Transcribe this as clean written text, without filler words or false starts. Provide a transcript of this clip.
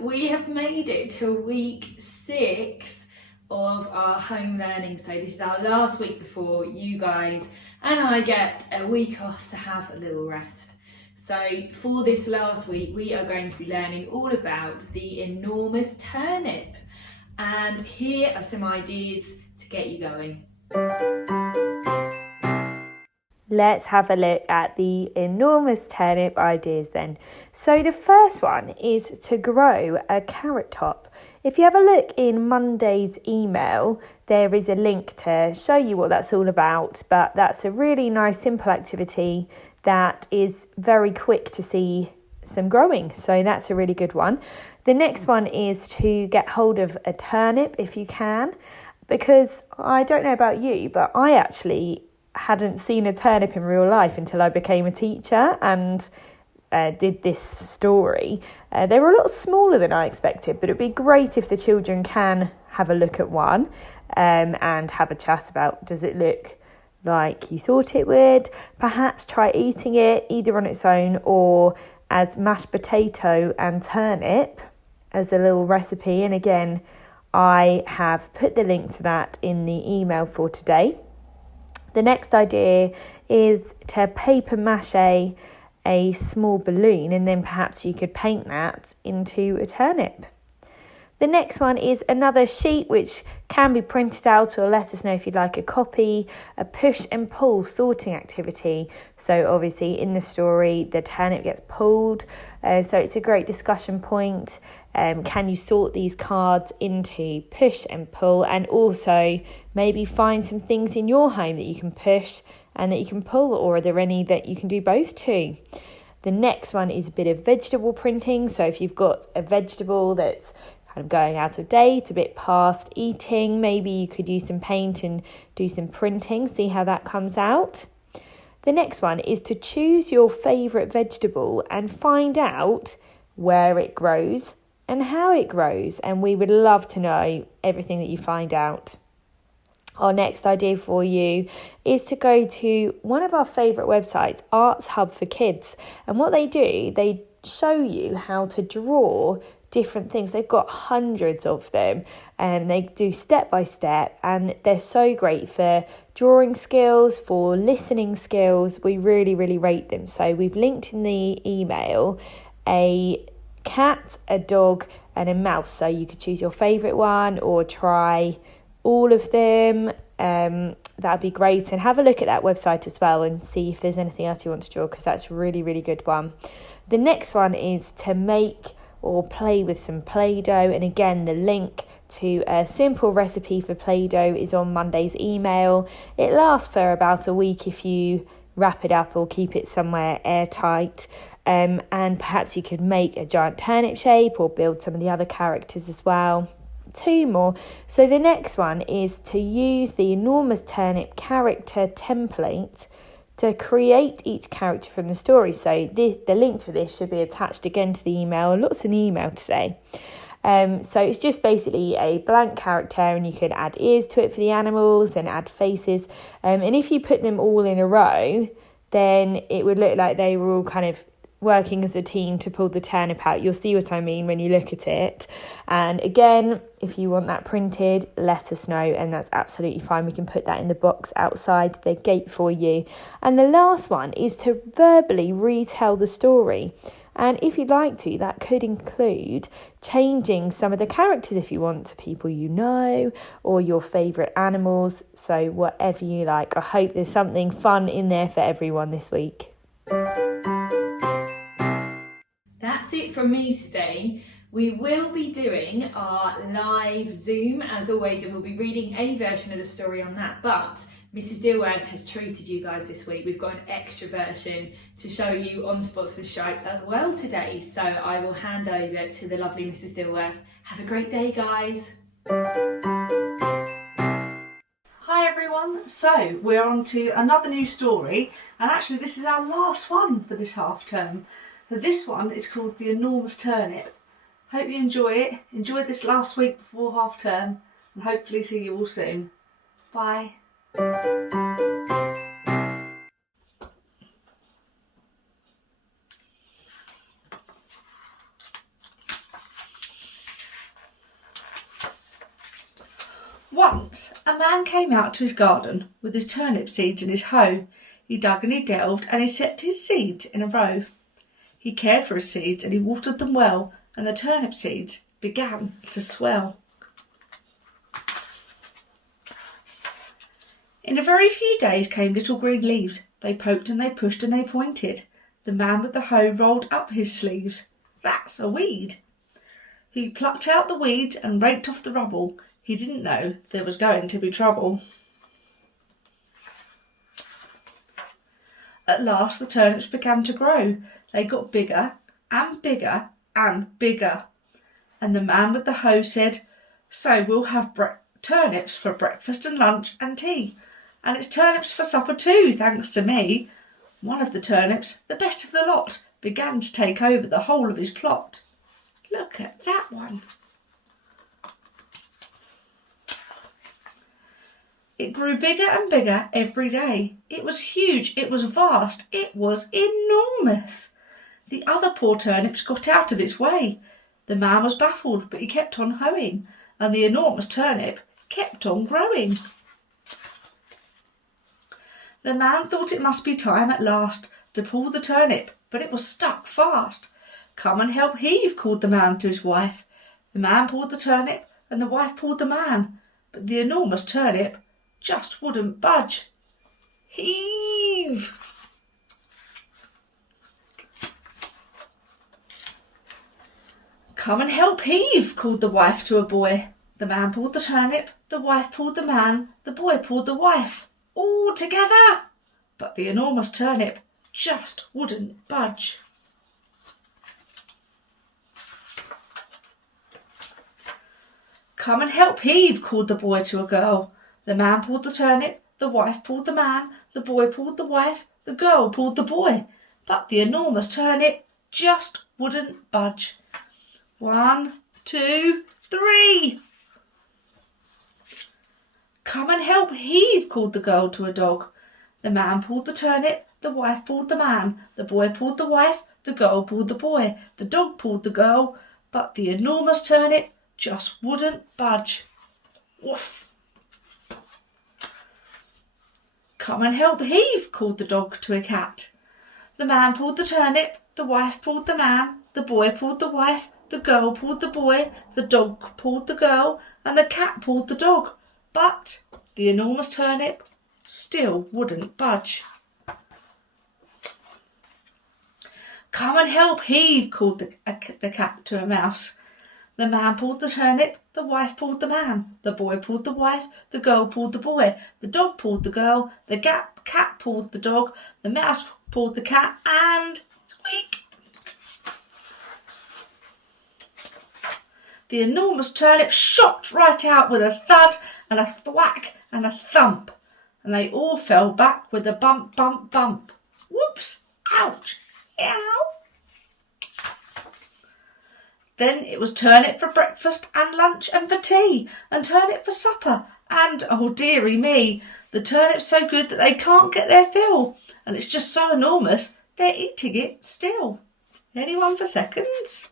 we have made it to week 6 of our home learning. So this is our last week before you guys and I get a week off to have a little rest. So for this last week, we are going to be learning all about the enormous turnip. And here are some ideas to get you going. Let's have a look at the enormous turnip ideas then. So the first one is to grow a carrot top. If you have a look in Monday's email, there is a link to show you what that's all about, but that's a really nice simple activity that is very quick to see some growing. So that's a really good one. The next one is to get hold of a turnip if you can, because I don't know about you, but I actually hadn't seen a turnip in real life until I became a teacher and did this story. They were a lot smaller than I expected, but it'd be great if the children can have a look at one and have a chat about, does it look like you thought it would? Perhaps try eating it either on its own or as mashed potato and turnip as a little recipe. And again, I have put the link to that in the email for today. The next idea is to paper mache a small balloon, and then perhaps you could paint that into a turnip. The next one is another sheet which can be printed out, or let us know if you'd like a copy, a push and pull sorting activity. So obviously in the story the turnip gets pulled, so it's a great discussion point. Can you sort these cards into push and pull, and also maybe find some things in your home that you can push and that you can pull, or are there any that you can do both too? The next one is a bit of vegetable printing. So if you've got a vegetable that's kind of going out of date, a bit past eating, maybe you could use some paint and do some printing, see how that comes out. The next one is to choose your favourite vegetable and find out where it grows and how it grows, and we would love to know everything that you find out. Our next idea for you is to go to one of our favourite websites, Arts Hub for Kids, and what they do, they show you how to draw different things. They've got hundreds of them and they do step by step, and they're so great for drawing skills, for listening skills. We really rate them. So we've linked in the email a cat, a dog and a mouse, so you could choose your favourite one or try all of them. That'd be great, and have a look at that website as well and see if there's anything else you want to draw, because that's a really good one. The next one is to make or play with some Play-Doh, and again the link to a simple recipe for Play-Doh is on Monday's email. It lasts for about a week if you wrap it up or keep it somewhere airtight, and perhaps you could make a giant turnip shape or build some of the other characters as well. 2 more. So the next one is to use the enormous turnip character template to create each character from the story. So the link to this should be attached again to the email. Lots in the email today. So it's just basically a blank character, and you could add ears to it for the animals and add faces. And if you put them all in a row, then it would look like they were all kind of working as a team to pull the turnip out. You'll see what I mean when you look at it. And again, if you want that printed, let us know, and that's absolutely fine. We can put that in the box outside the gate for you. And the last one is to verbally retell the story. And if you'd like to, that could include changing some of the characters if you want to people you know, or your favourite animals. So whatever you like. I hope there's something fun in there for everyone this week. That's it from me today. We will be doing our live Zoom as always, and we'll be reading a version of the story on that, but Mrs. Dilworth has treated you guys this week. We've got an extra version to show you on Spots and Stripes as well today, so I will hand over to the lovely Mrs. Dilworth. Have a great day, guys. Hi everyone, so we're on to another new story, and actually this is our last one for this half term. So this one is called The Enormous Turnip. Hope you enjoy it. Enjoy this last week before half term, and hopefully see you all soon. Bye. Once a man came out to his garden with his turnip seeds in his hoe. He dug and he delved and he set his seeds in a row. He cared for his seeds and he watered them well, and the turnip seeds began to swell. In a very few days came little green leaves. They poked and they pushed and they pointed. The man with the hoe rolled up his sleeves. That's a weed. He plucked out the weed and raked off the rubble. He didn't know there was going to be trouble. At last the turnips began to grow. They got bigger and bigger and bigger. And the man with the hoe said, "So we'll have turnips for breakfast and lunch and tea. And it's turnips for supper too, thanks to me." One of the turnips, the best of the lot, began to take over the whole of his plot. Look at that one. It grew bigger and bigger every day. It was huge, it was vast, it was enormous. The other poor turnips got out of its way. The man was baffled, but he kept on hoeing, and the enormous turnip kept on growing. The man thought it must be time at last to pull the turnip, but it was stuck fast. "Come and help heave," called the man to his wife. The man pulled the turnip, and the wife pulled the man, but the enormous turnip just wouldn't budge. Heave! "Come and help heave," called the wife to a boy. The man pulled the turnip, the wife pulled the man, the boy pulled the wife. All together! But the enormous turnip just wouldn't budge. "Come and help heave," called the boy to a girl. The man pulled the turnip, the wife pulled the man, the boy pulled the wife, the girl pulled the boy. But the enormous turnip just wouldn't budge. 1, 2, 3. "Come and help heave," called the girl to a dog. The man pulled the turnip, the wife pulled the man, the boy pulled the wife, the girl pulled the boy, the dog pulled the girl, but the enormous turnip just wouldn't budge. Woof! "Come and help heave," called the dog to a cat. The man pulled the turnip, the wife pulled the man, the boy pulled the wife, the girl pulled the boy, the dog pulled the girl, and the cat pulled the dog. But the enormous turnip still wouldn't budge. "Come and help heave," called the cat to a mouse. The man pulled the turnip, the wife pulled the man, the boy pulled the wife, the girl pulled the boy, the dog pulled the girl, the cat pulled the dog, the mouse pulled the cat, and squeak! The enormous turnip shot right out with a thud and a thwack and a thump, and they all fell back with a bump, bump, bump. Whoops! Ouch! Ow! Then it was turnip for breakfast and lunch and for tea, and turnip for supper, and, oh dearie me, the turnip's so good that they can't get their fill, and it's just so enormous they're eating it still. Anyone for seconds?